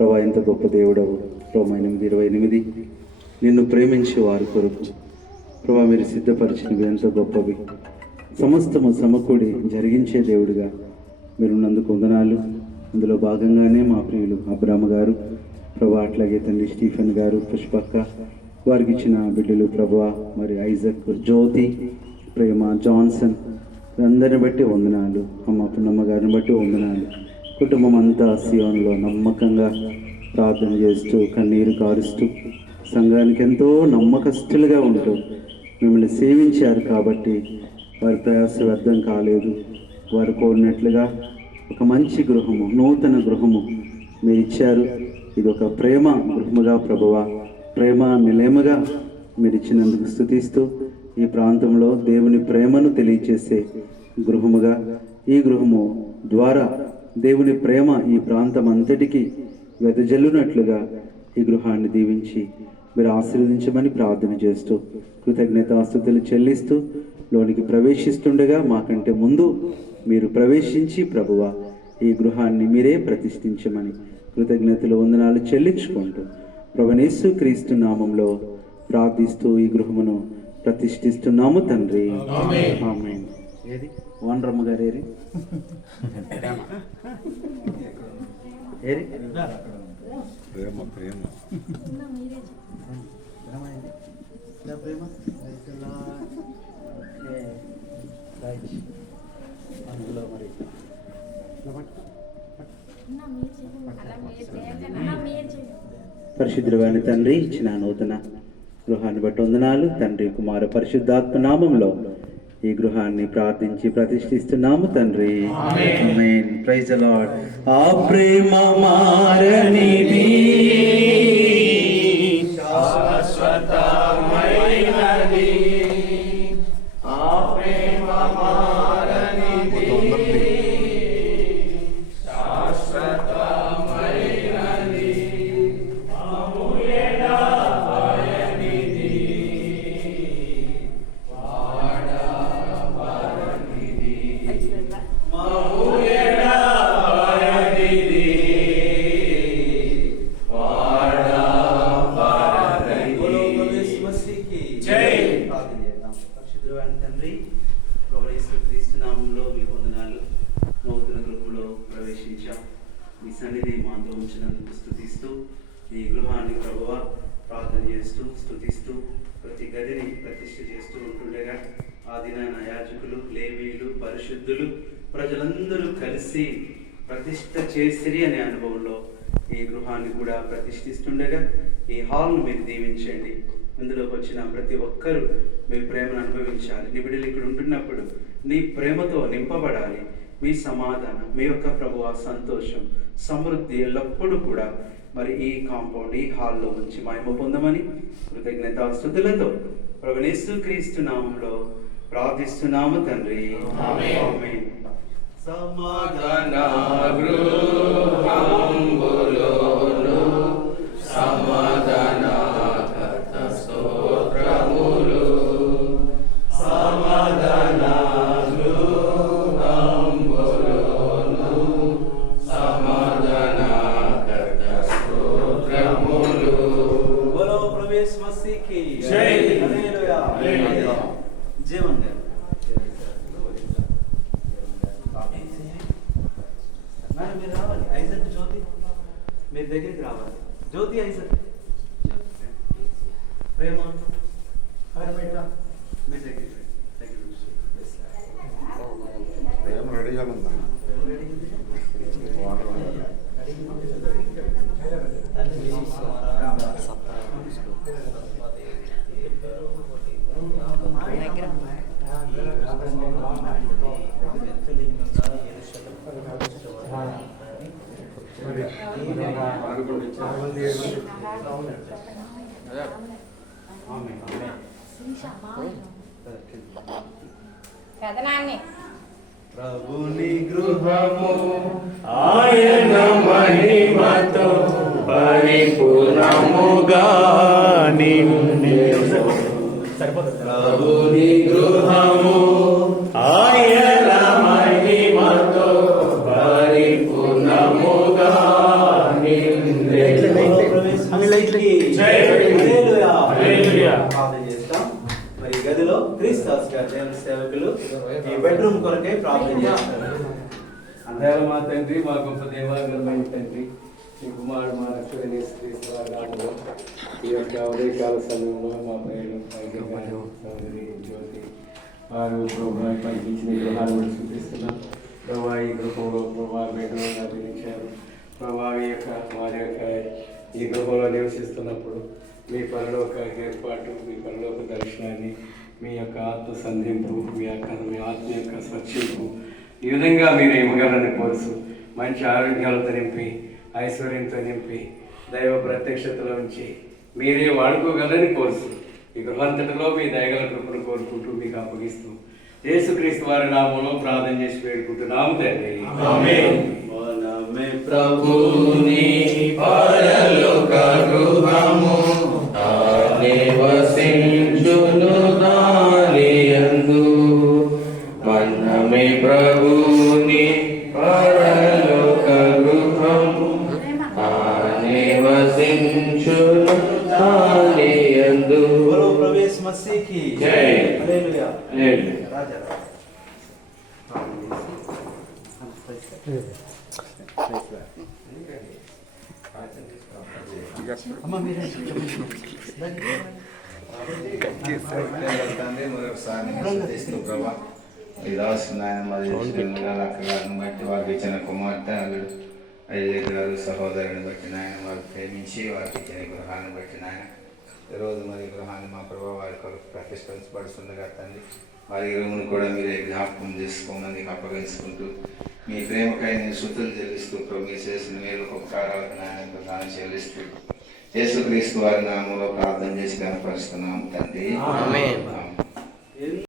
ప్రభా, ఎంత గొప్ప దేవుడవు. రోమా 8:28 నిన్ను ప్రేమించే వారి కొరకు ప్రభా మీరు సిద్ధపరిచినవి ఎంతో గొప్పవి. సమస్తము సమకూడి జరిగించే దేవుడిగా మీరున్నందుకు వందనాలు. అందులో భాగంగానే మా ప్రియులు అబ్రాహ్మ గారు ప్రభా, అట్లాగే తండ్రి స్టీఫెన్ గారు, పుష్పక్క, వారికి ఇచ్చిన బిడ్డలు ప్రభా, మరి ఐజక్, జ్యోతి, ప్రేమ, జాన్సన్, అందరిని బట్టి వందనాలు. అమ్మ పున్నమ్మ గారిని బట్టి వందనాలు. కుటుంబం అంతా సియోన్లో నమ్మకంగా ప్రార్థన చేస్తూ కన్నీరు కారుస్తూ సంఘానికి ఎంతో నమ్మకస్తులుగా ఉంటూ మిమ్మల్ని సేవించారు కాబట్టి వారి ప్రయాస వ్యర్థం కాలేదు. వారు కోరినట్లుగా ఒక మంచి గృహము, నూతన గృహము మీరు ఇచ్చారు. ఇది ఒక ప్రేమ గృహముగా ప్రభువా, ప్రేమ నిలయముగా మీరు ఇచ్చినందుకు స్తుతిస్తూ ఈ ప్రాంతంలో దేవుని ప్రేమను తెలియచేసే గృహముగా, ఈ గృహము ద్వారా దేవుని ప్రేమ ఈ ప్రాంతం అంతటికీ వెదజల్లునట్లుగా ఈ గృహాన్ని దీవించి మీరు ఆశీర్వదించమని ప్రార్థన చేస్తూ కృతజ్ఞతాస్తుతులు చెల్లిస్తూ లోనికి ప్రవేశిస్తుండగా మాకంటే ముందు మీరు ప్రవేశించి ప్రభువా ఈ గృహాన్ని మీరే ప్రతిష్ఠించమని కృతజ్ఞతలు వందనాలు చెల్లించుకుంటూ ప్రభునేసు క్రీస్తు నామంలో ప్రార్థిస్తూ ఈ గృహమును ప్రతిష్ఠిస్తున్నాము తండ్రి. ఆమేన్. ఏది వానరమ్మ గారు ఏరి ఏరి ప్రేమ ప్రేమ ప్రేమ అందులో మరి పరిశుద్ధుడైన తండ్రి ఇచ్చిన నూతన గృహాన్ని బట్టి వందనాలు. తండ్రి, కుమార, పరిశుద్ధాత్మ నామంలో ఈ గృహాన్ని ప్రార్థించి ప్రతిష్ఠిస్తున్నాము తండ్రి. ఆమేన్. Praise the Lord. ఆ ప్రేమ మారనిది, శాశ్వతమైనది. ఆ ప్రేమ మారనిది, శాశ్వతమైనది. తండ్రి, క్రీస్తు నామంలో మీకు వందనాలు. నూతన గృహంలో ప్రవేశించాం. మీ సన్నిధి మాతో ఉంచినందుకు స్తుతిస్తూ ఈ గృహాన్ని ప్రభువా ప్రార్థన చేస్తూ స్తుతిస్తూ ప్రతి గదిని ప్రతిష్ఠ చేస్తూ ఉంటుండగా ఆ దినాన యాజకులు, లేవీయులు, పరిశుద్ధులు, ప్రజలందరూ కలిసి ప్రతిష్ఠ చేసిరి అనే అనుభవంలో ఈ గృహాన్ని కూడా ప్రతిష్ఠిస్తుండగా ఈ హాల్ను మీరు దీవించండి. ఇందులోకి వచ్చిన ప్రతి ఒక్కరూ మీ ప్రేమను అనుభవించాలి. నీ బిడ్డలు ఇక్కడ ఉంటున్నప్పుడు నీ ప్రేమతో నింపబడాలి. మీ సమాధానం, మీ యొక్క ప్రభువ సంతోషం, సమృద్ధి ఎల్లప్పుడూ కూడా మరి ఈ కాంపౌండ్, ఈ హాల్లో ఉంచి మహిమ పొందమని కృతజ్ఞతాస్తుతులతో ప్రభుయేసు క్రీస్తు నామంలో ప్రార్థిస్తున్నాము తండ్రి. ఆమేన్. సమాధాన గృహంబులోను సమాధాన స్తోత్రములు, సమాధాన గృహంబులోను సమాధాన స్తోత్రములు. బోలో ప్రవేశ్ మసీకి జై. హల్లెలూయా. హల్లెలూయా. జీవన్ గారు మీరు రావాలి. ఐజక్, జ్యోతి మీరు దగ్గరికి రావాలి. జ్యోతి, ఐజక్, ప్రేమ మీరు దగ్గరికి ప్రేమ రెడీగా ఉందా? ప్రభుని గృహము ఆయన మహిమతో పరిపూర్ణముగా నిండెను. ప్రభుని గృహము ఆయన మహిమతో పరిపూర్ణముగా నిండెను. మసీహ్కి హల్లెలూయా. ప్రార్థన చేస్తాం. మరి ఈ గదిలో క్రీస్తు దాస్ గారు దేవుని సేవకులు ఈ బెడ్రూమ్ కొరకై ప్రార్థన చేస్తారు. అందరూ మా తండ్రి, మా గొప్ప దేవాలయమైన తండ్రి, ఈ కుమారుడు మా రక్షణ క్రీస్తు వారి నామములో ఈ యొక్క ఉదయకాల సమయంలో మా పేరు సోదరి జ్యోతి వారు ప్రభావి పంపించిన గృహాన్ని కూడా చూపిస్తున్నాం. ప్రభా ఈ గృహంలో ప్రభా బెడ్రూమ్ అభినంచారు. ప్రభావి యొక్క వారి యొక్క ఈ గృహంలో నివసిస్తున్నప్పుడు మీ పరలోక ఏర్పాటు, మీ పరలోక దర్శనాన్ని, మీ యొక్క ఆత్మ సంధింపు, మీ ఆత్మ యొక్క స్వచ్ఛింపు ఈ విధంగా మీరు ఇవ్వగలని కోరుసు మంచి ఆరోగ్యాలతో నింపి, ఐశ్వర్యంతో నింపి, దైవ ప్రత్యక్షతలో ఉంచి మీరే వాడుకోగలని కోరుసు ఈ గృహాంతటిలో మీ దయగల కృపను కోరుకుంటూ మీకు అప్పగిస్తూ యేసుక్రీస్తు వారి నామంలో ప్రార్థన చేసి వేడుకుంటున్నాము తండ్రి. ఆమేన్. మనమే ప్రభుని పరలోక గృహము నివసించును దానియందు. మనమే ప్రభుని పరలోక గృహము నివసించును దానియందు. బోలో ప్రవేశ మసీహ్కి జై. హల్లెలూయా. హల్లెలూయా. రాజా అమ్మ మీరే తండ్రి మరొకసారి స్తుతిస్తూ ప్రభా ఈ దాసు నాయన మరి అక్కగారిని బట్టి వారికి ఇచ్చిన కుమార్తె అయ్య గారు సహోదరుని బట్టి నాయన వారు ప్రేమించి వారికి ఇచ్చిన గృహాన్ని బట్టి నాయన ఈరోజు మరి గృహాన్ని మా ప్రభావ వారి కొరకు ప్రతిష్ఠించబడుతుండగా తండ్రి వారి గృహమును కూడా మీరే జ్ఞాపకం చేసుకోమని అప్పగించుకుంటూ మీ ప్రేమకై నేను శృతులు చెల్లిస్తూ ప్రభు మీరు చేసిన మేలు ఉపకారాలకు నాయన దాన్ని చెల్లిస్తూ యేసుక్రీస్తు వారి నామంలో ప్రార్థన చేసి కనపరుస్తున్నాం తండ్రి. ఆమేన్.